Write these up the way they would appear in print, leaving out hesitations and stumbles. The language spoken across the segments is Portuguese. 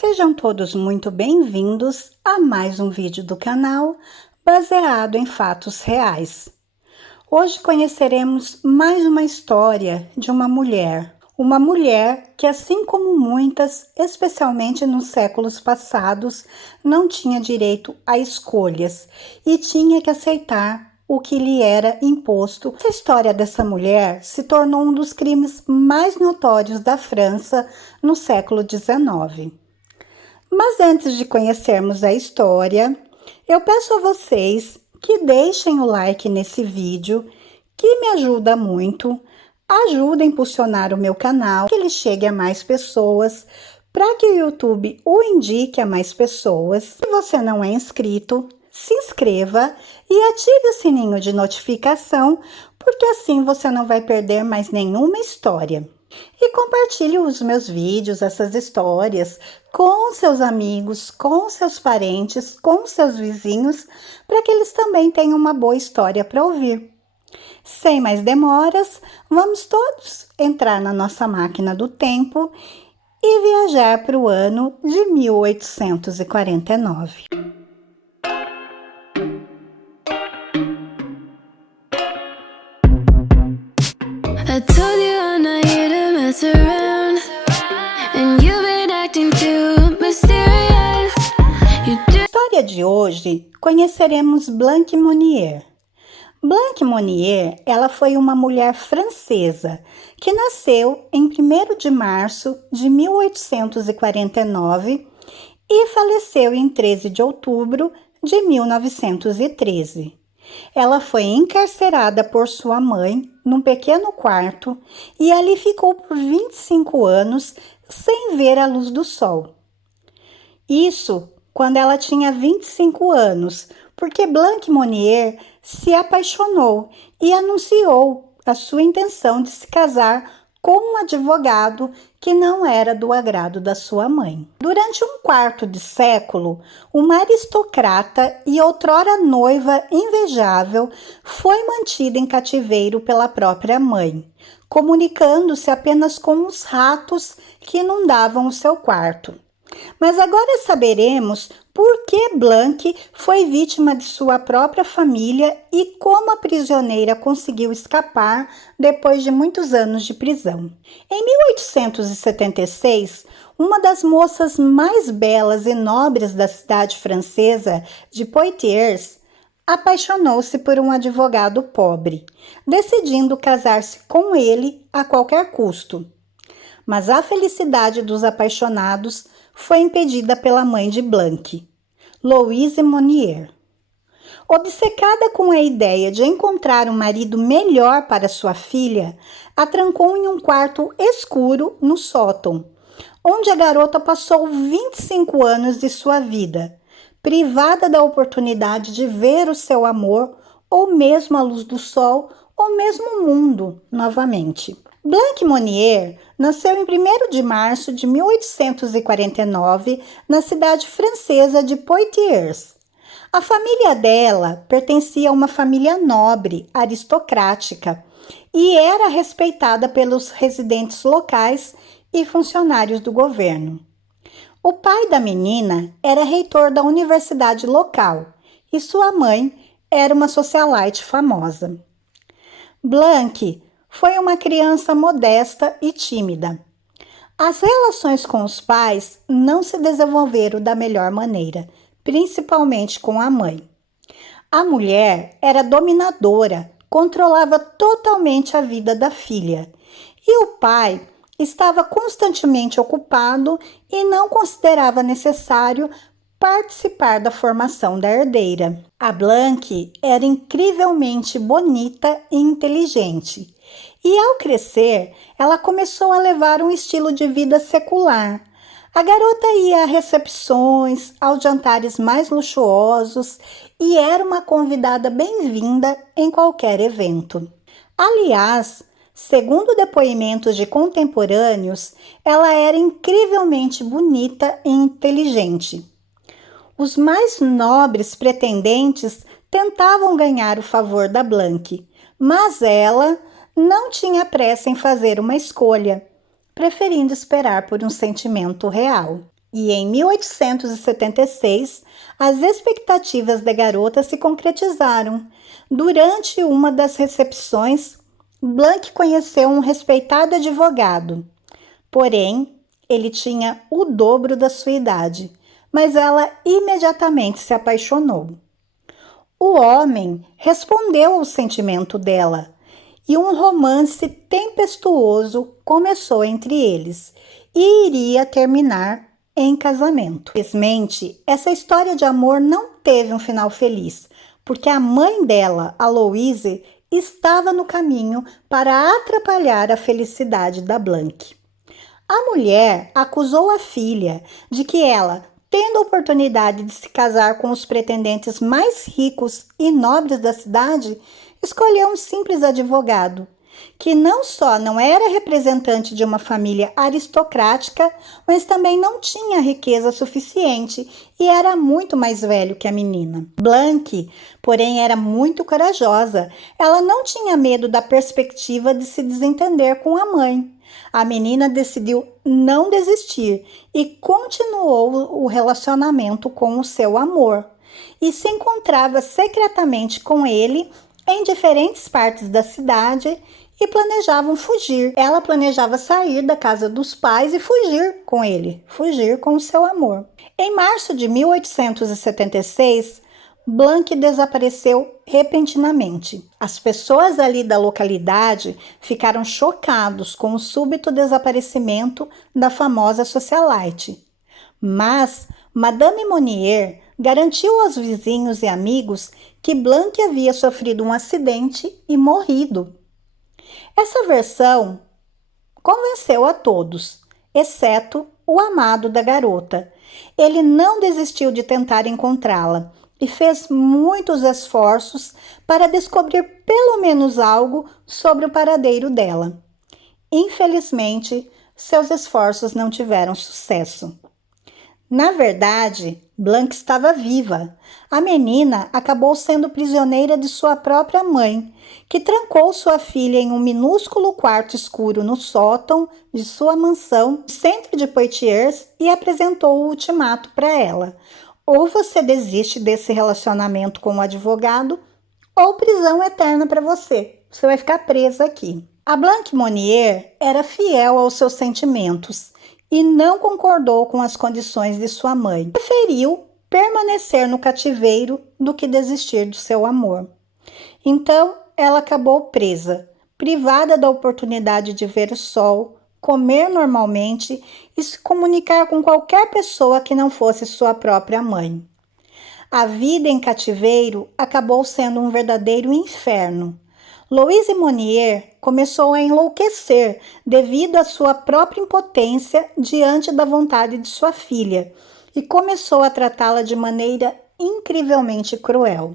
Sejam todos muito bem-vindos a mais um vídeo do canal baseado em fatos reais. Hoje conheceremos mais uma história de uma mulher que, assim como muitas, especialmente nos séculos passados, não tinha direito a escolhas e tinha que aceitar o que lhe era imposto. A história dessa mulher se tornou um dos crimes mais notórios da França no século XIX. Mas antes de conhecermos a história, eu peço a vocês que deixem o like nesse vídeo, que me ajuda muito, ajuda a impulsionar o meu canal, que ele chegue a mais pessoas, para que o YouTube o indique a mais pessoas. Se você não é inscrito, se inscreva e ative o sininho de notificação, porque assim você não vai perder mais nenhuma história. E compartilhe os meus vídeos, essas histórias, com seus amigos, com seus parentes, com seus vizinhos, para que eles também tenham uma boa história para ouvir. Sem mais demoras, vamos todos entrar na nossa máquina do tempo e viajar para o ano de 1849. I told you I'm not here to mess around, and you've been acting too mysterious. Na história de hoje, conheceremos Blanche Monnier. Blanche Monnier, ela foi uma mulher francesa que nasceu em 1º de março de 1849 e faleceu em 13 de outubro de 1913. Ela foi encarcerada por sua mãe num pequeno quarto e ali ficou por 25 anos sem ver a luz do sol. Isso quando ela tinha 25 anos, porque Blanche Monnier se apaixonou e anunciou a sua intenção de se casar com um advogado que não era do agrado da sua mãe. Durante um quarto de século, uma aristocrata e outrora noiva invejável foi mantida em cativeiro pela própria mãe, comunicando-se apenas com os ratos que inundavam o seu quarto. Mas agora saberemos por que Blanche foi vítima de sua própria família e como a prisioneira conseguiu escapar depois de muitos anos de prisão. Em 1876, uma das moças mais belas e nobres da cidade francesa de Poitiers apaixonou-se por um advogado pobre, decidindo casar-se com ele a qualquer custo. Mas a felicidade dos apaixonados foi impedida pela mãe de Blanche, Louise Monnier. Obcecada com a ideia de encontrar um marido melhor para sua filha, a trancou em um quarto escuro no sótão, onde a garota passou 25 anos de sua vida, privada da oportunidade de ver o seu amor, ou mesmo a luz do sol, ou mesmo o mundo novamente. Blanche Monnier nasceu em 1º de março de 1849 na cidade francesa de Poitiers. A família dela pertencia a uma família nobre, aristocrática, e era respeitada pelos residentes locais e funcionários do governo. O pai da menina era reitor da universidade local e sua mãe era uma socialite famosa. Blanche foi uma criança modesta e tímida. As relações com os pais não se desenvolveram da melhor maneira, principalmente com a mãe. A mulher era dominadora, controlava totalmente a vida da filha, e o pai estava constantemente ocupado e não considerava necessário participar da formação da herdeira. A Blanche era incrivelmente bonita e inteligente, e ao crescer, ela começou a levar um estilo de vida secular. A garota ia a recepções, aos jantares mais luxuosos e era uma convidada bem-vinda em qualquer evento. Aliás, segundo depoimentos de contemporâneos, ela era incrivelmente bonita e inteligente. Os mais nobres pretendentes tentavam ganhar o favor da Blanche, mas ela não tinha pressa em fazer uma escolha, preferindo esperar por um sentimento real. E em 1876, as expectativas da garota se concretizaram. Durante uma das recepções, Blank conheceu um respeitado advogado. Porém, ele tinha o dobro da sua idade, mas ela imediatamente se apaixonou. O homem respondeu ao sentimento dela e um romance tempestuoso começou entre eles e iria terminar em casamento. Infelizmente, essa história de amor não teve um final feliz, porque a mãe dela, a Louise, estava no caminho para atrapalhar a felicidade da Blank. A mulher acusou a filha de que ela, tendo a oportunidade de se casar com os pretendentes mais ricos e nobres da cidade, escolheu um simples advogado, que não só não era representante de uma família aristocrática, mas também não tinha riqueza suficiente e era muito mais velho que a menina. Blank, porém, era muito corajosa. Ela não tinha medo da perspectiva de se desentender com a mãe. A menina decidiu não desistir e continuou o relacionamento com o seu amor. E se encontrava secretamente com ele em diferentes partes da cidade e planejavam fugir. Ela planejava sair da casa dos pais e fugir com ele, fugir com o seu amor. Em março de 1876, Blank desapareceu repentinamente. As pessoas ali da localidade ficaram chocados com o súbito desaparecimento da famosa socialite. Mas Madame Monnier garantiu aos vizinhos e amigos que Blank havia sofrido um acidente e morrido. Essa versão convenceu a todos, exceto o amado da garota. Ele não desistiu de tentar encontrá-la e fez muitos esforços para descobrir pelo menos algo sobre o paradeiro dela. Infelizmente, seus esforços não tiveram sucesso. Na verdade, Blank estava viva. A menina acabou sendo prisioneira de sua própria mãe, que trancou sua filha em um minúsculo quarto escuro no sótão de sua mansão, no centro de Poitiers, e apresentou o ultimato para ela. Ou você desiste desse relacionamento com o advogado, ou prisão eterna para você. Você vai ficar presa aqui. A Blank Monnier era fiel aos seus sentimentos e não concordou com as condições de sua mãe. Preferiu permanecer no cativeiro do que desistir do seu amor. Então, ela acabou presa, privada da oportunidade de ver o sol, comer normalmente e se comunicar com qualquer pessoa que não fosse sua própria mãe. A vida em cativeiro acabou sendo um verdadeiro inferno. Louise Monnier começou a enlouquecer devido à sua própria impotência diante da vontade de sua filha e começou a tratá-la de maneira incrivelmente cruel.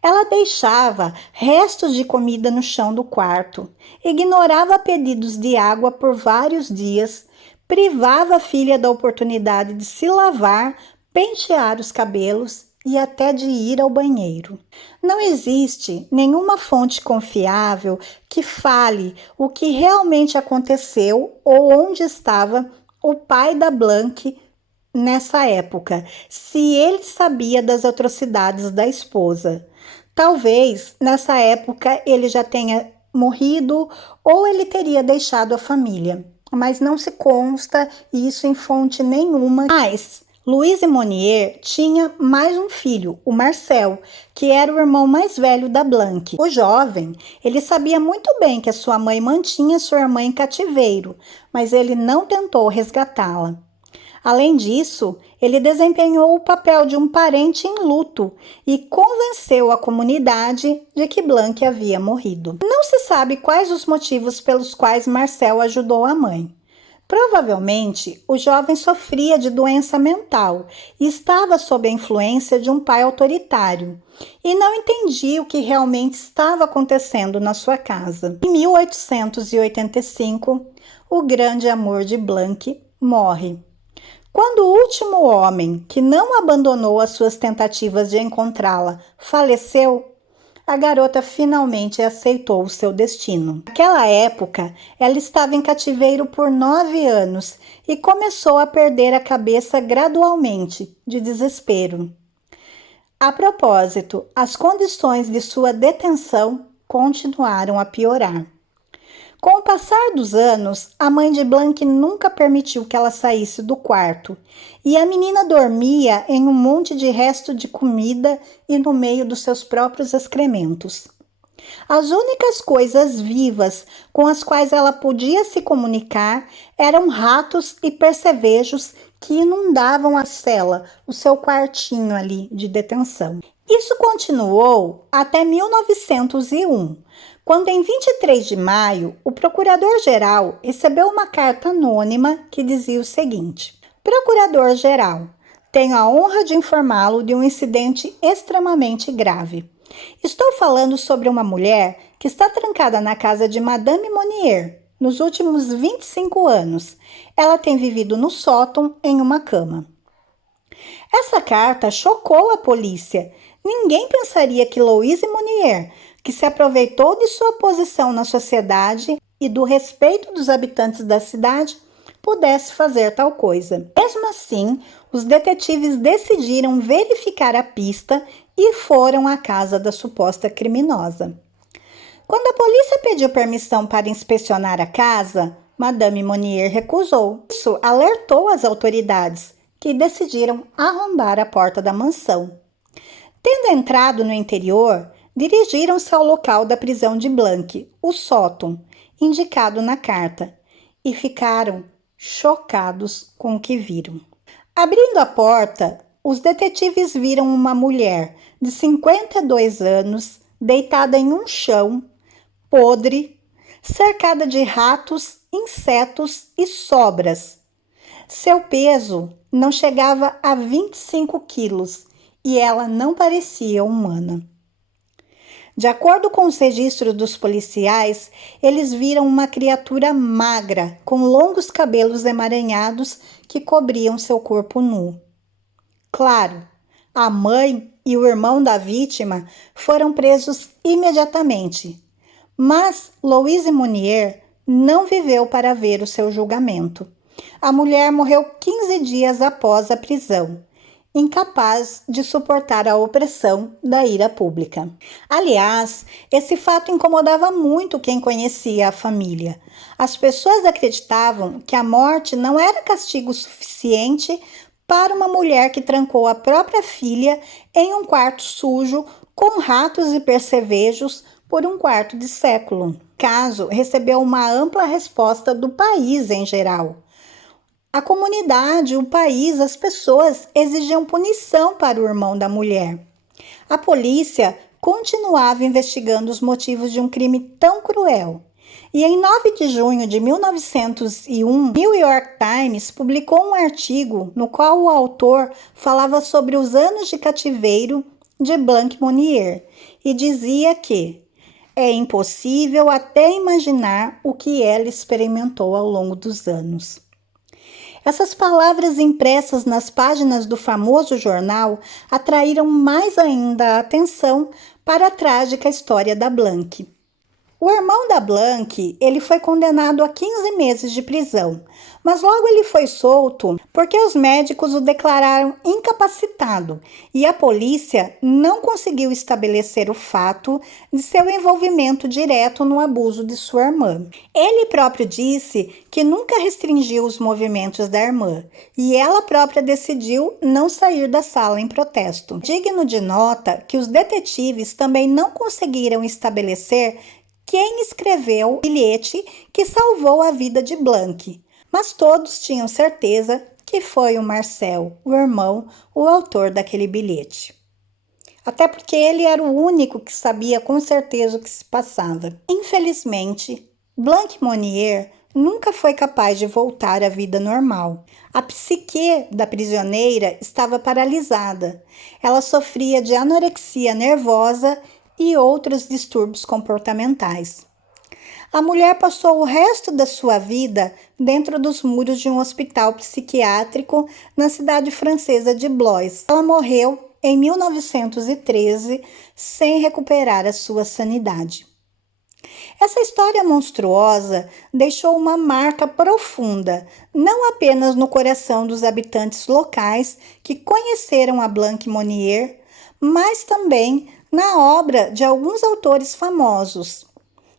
Ela deixava restos de comida no chão do quarto, ignorava pedidos de água por vários dias, privava a filha da oportunidade de se lavar, pentear os cabelos e até de ir ao banheiro. Não existe nenhuma fonte confiável que fale o que realmente aconteceu ou onde estava o pai da Blank nessa época, se ele sabia das atrocidades da esposa. Talvez nessa época ele já tenha morrido ou ele teria deixado a família, mas não se consta isso em fonte nenhuma. Mas Louise Monnier tinha mais um filho, o Marcel, que era o irmão mais velho da Blank. O jovem, ele sabia muito bem que a sua mãe mantinha sua irmã em cativeiro, mas ele não tentou resgatá-la. Além disso, ele desempenhou o papel de um parente em luto e convenceu a comunidade de que Blank havia morrido. Não se sabe quais os motivos pelos quais Marcel ajudou a mãe. Provavelmente, o jovem sofria de doença mental e estava sob a influência de um pai autoritário e não entendia o que realmente estava acontecendo na sua casa. Em 1885, o grande amor de Blank morre. Quando o último homem, que não abandonou as suas tentativas de encontrá-la, faleceu, a garota finalmente aceitou o seu destino. Naquela época, ela estava em cativeiro por 9 anos e começou a perder a cabeça gradualmente, de desespero. A propósito, as condições de sua detenção continuaram a piorar. Com o passar dos anos, a mãe de Blank nunca permitiu que ela saísse do quarto, e a menina dormia em um monte de resto de comida e no meio dos seus próprios excrementos. As únicas coisas vivas com as quais ela podia se comunicar eram ratos e percevejos que inundavam a cela, o seu quartinho ali de detenção. Isso continuou até 1901, quando em 23 de maio, o procurador-geral recebeu uma carta anônima que dizia o seguinte: Procurador-geral, tenho a honra de informá-lo de um incidente extremamente grave. Estou falando sobre uma mulher que está trancada na casa de Madame Monnier nos últimos 25 anos. Ela tem vivido no sótão em uma cama. Essa carta chocou a polícia. Ninguém pensaria que Louise Monnier, que se aproveitou de sua posição na sociedade e do respeito dos habitantes da cidade, pudesse fazer tal coisa. Mesmo assim, os detetives decidiram verificar a pista e foram à casa da suposta criminosa. Quando a polícia pediu permissão para inspecionar a casa, Madame Monnier recusou. Isso alertou as autoridades, que decidiram arrombar a porta da mansão. Tendo entrado no interior, dirigiram-se ao local da prisão de Blank, o sótão, indicado na carta, e ficaram chocados com o que viram. Abrindo a porta, os detetives viram uma mulher de 52 anos deitada em um chão podre, cercada de ratos, insetos e sobras. Seu peso não chegava a 25 quilos e ela não parecia humana. De acordo com os registros dos policiais, eles viram uma criatura magra, com longos cabelos emaranhados que cobriam seu corpo nu. Claro, a mãe e o irmão da vítima foram presos imediatamente, mas Louise Monnier não viveu para ver o seu julgamento. A mulher morreu 15 dias após a prisão, incapaz de suportar a opressão da ira pública. Aliás, esse fato incomodava muito quem conhecia a família. As pessoas acreditavam que a morte não era castigo suficiente para uma mulher que trancou a própria filha em um quarto sujo com ratos e percevejos por um quarto de século. O caso recebeu uma ampla resposta do país em geral. A comunidade, o país, as pessoas exigiam punição para o irmão da mulher. A polícia continuava investigando os motivos de um crime tão cruel. E em 9 de junho de 1901, o New York Times publicou um artigo no qual o autor falava sobre os anos de cativeiro de Blank Monnier e dizia que é impossível até imaginar o que ela experimentou ao longo dos anos. Essas palavras impressas nas páginas do famoso jornal atraíram mais ainda a atenção para a trágica história da Blank. O irmão da Blank, ele foi condenado a 15 meses de prisão, mas logo ele foi solto porque os médicos o declararam incapacitado e a polícia não conseguiu estabelecer o fato de seu envolvimento direto no abuso de sua irmã. Ele próprio disse que nunca restringiu os movimentos da irmã e ela própria decidiu não sair da sala em protesto. Digno de nota que os detetives também não conseguiram estabelecer quem escreveu o bilhete que salvou a vida de Blank, mas todos tinham certeza que foi o Marcel, o irmão, o autor daquele bilhete. Até porque ele era o único que sabia com certeza o que se passava. Infelizmente, Blank Monnier nunca foi capaz de voltar à vida normal. A psique da prisioneira estava paralisada. Ela sofria de anorexia nervosa e outros distúrbios comportamentais. A mulher passou o resto da sua vida dentro dos muros de um hospital psiquiátrico na cidade francesa de Blois. Ela morreu em 1913 sem recuperar a sua sanidade. Essa história monstruosa deixou uma marca profunda, não apenas no coração dos habitantes locais que conheceram a Blanche Monnier, mas também na obra de alguns autores famosos,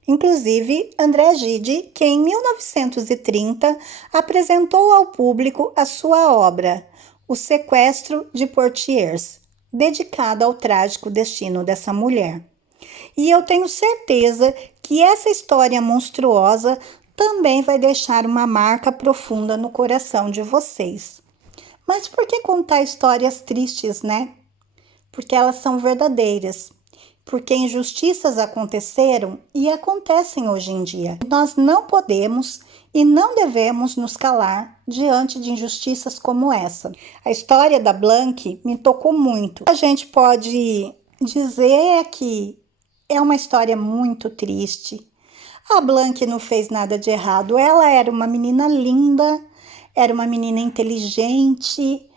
inclusive André Gide, que em 1930 apresentou ao público a sua obra, O Sequestro de Poitiers, dedicada ao trágico destino dessa mulher. E eu tenho certeza que essa história monstruosa também vai deixar uma marca profunda no coração de vocês. Mas por que contar histórias tristes, né? Porque elas são verdadeiras. Porque injustiças aconteceram e acontecem hoje em dia. Nós não podemos e não devemos nos calar diante de injustiças como essa. A história da Blanche me tocou muito. A gente pode dizer que é uma história muito triste. A Blanche não fez nada de errado. Ela era uma menina linda, era uma menina inteligente,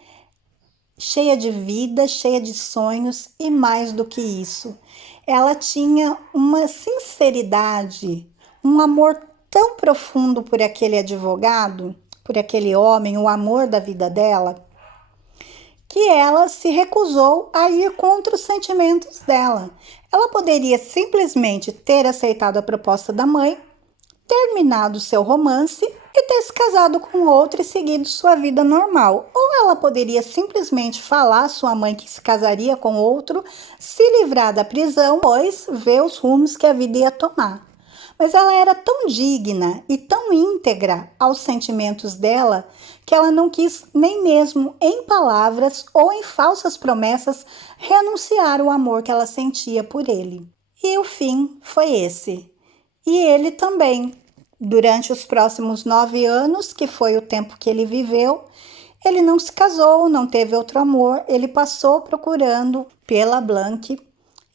cheia de vida, cheia de sonhos e mais do que isso. Ela tinha uma sinceridade, um amor tão profundo por aquele advogado, por aquele homem, o amor da vida dela, que ela se recusou a ir contra os sentimentos dela. Ela poderia simplesmente ter aceitado a proposta da mãe, terminado seu romance e ter se casado com outro e seguido sua vida normal. Ou ela poderia simplesmente falar à sua mãe que se casaria com outro, se livrar da prisão, pois ver os rumos que a vida ia tomar. Mas ela era tão digna e tão íntegra aos sentimentos dela que ela não quis nem mesmo em palavras ou em falsas promessas renunciar ao amor que ela sentia por ele. E o fim foi esse. E ele também, durante os próximos 9 anos, que foi o tempo que ele viveu, ele não se casou, não teve outro amor, ele passou procurando pela Blanche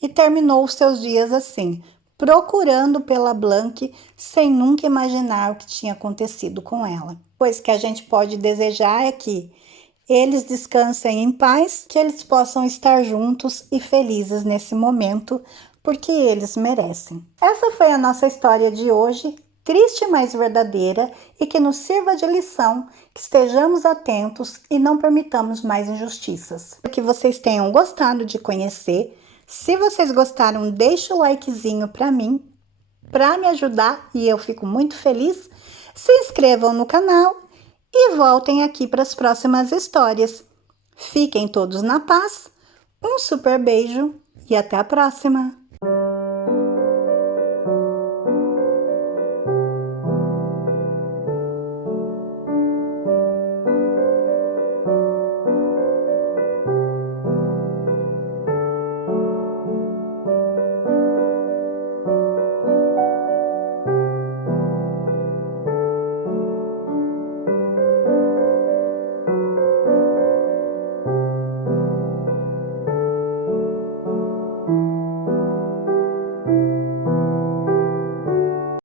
e terminou os seus dias assim, procurando pela Blanche sem nunca imaginar o que tinha acontecido com ela. Pois que a gente pode desejar é que eles descansem em paz, que eles possam estar juntos e felizes nesse momento, porque eles merecem. Essa foi a nossa história de hoje, triste mas verdadeira, e que nos sirva de lição, que estejamos atentos e não permitamos mais injustiças. Que vocês tenham gostado de conhecer. Se vocês gostaram, deixa o likezinho para mim, para me ajudar, e eu fico muito feliz. Se inscrevam no canal e voltem aqui para as próximas histórias. Fiquem todos na paz, um super beijo e até a próxima!